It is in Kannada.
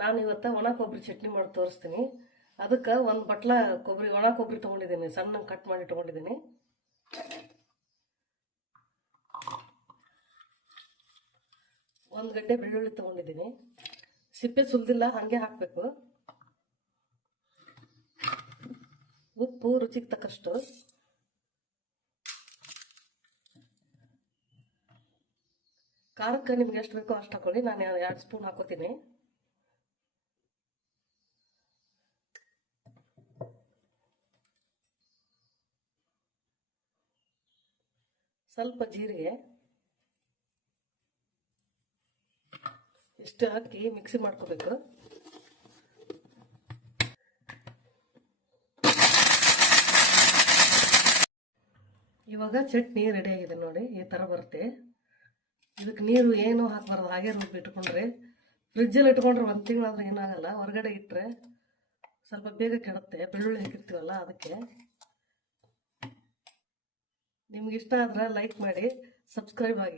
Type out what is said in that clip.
ನಾನು ಇವತ್ತು ಒಣ ಕೊಬ್ಬರಿ ಚಟ್ನಿ ಮಾಡಿ ತೋರಿಸ್ತೀನಿ. ಅದಕ್ಕೆ ಒಂದು ಬಟ್ಲ ಕೊಬ್ಬರಿ ಒಣ ಕೊಬ್ಬರಿ ತೊಗೊಂಡಿದ್ದೀನಿ, ಸಣ್ಣ ಕಟ್ ಮಾಡಿ ತೊಗೊಂಡಿದ್ದೀನಿ. ಒಂದು ಗಡ್ಡೆ ಬೆಳ್ಳುಳ್ಳಿ ತೊಗೊಂಡಿದ್ದೀನಿ, ಸಿಪ್ಪೆ ಸುಲಿದಿಲ್ಲ, ಹಾಗೆ ಹಾಕಬೇಕು. ಉಪ್ಪು ರುಚಿಗೆ ತಕ್ಕಷ್ಟು, ಖಾರಕ್ಕೆ ನಿಮ್ಗೆ ಎಷ್ಟು ಬೇಕೋ ಅಷ್ಟು ಹಾಕೊಳ್ಳಿ. ನಾನು 2 ಸ್ಪೂನ್ ಹಾಕೋತೀನಿ. ಸ್ವಲ್ಪ ಜೀರಿಗೆ ಇಷ್ಟು ಹಾಕಿ ಮಿಕ್ಸಿ ಮಾಡ್ಕೋಬೇಕು. ಇವಾಗ ಚಟ್ನಿ ರೆಡಿ ಆಗಿದೆ ನೋಡಿ, ಈ ಥರ ಬರುತ್ತೆ. ಇದಕ್ಕೆ ನೀರು ಏನು ಹಾಕಬಾರ್ದು, ಹಾಗೆ ರುಬ್ಬಿಟ್ಕೊಂಡ್ರೆ. ಫ್ರಿಜ್ಜಲ್ಲಿ ಇಟ್ಕೊಂಡ್ರೆ 1 ತಿಂಗಳಾದ್ರೆ ಏನಾಗಲ್ಲ, ಹೊರಗಡೆ ಇಟ್ಟರೆ ಸ್ವಲ್ಪ ಬೇಗ ಕೆಡುತ್ತೆ, ಬೆಳ್ಳುಳ್ಳಿ ಹಾಕಿರ್ತೀವಲ್ಲ ಅದಕ್ಕೆ. ನಿಮ್ಗೆ ಇಷ್ಟ ಆದ್ರೆ ಲೈಕ್ ಮಾಡಿ, ಸಬ್ಸ್ಕ್ರೈಬ್ ಆಗಿ.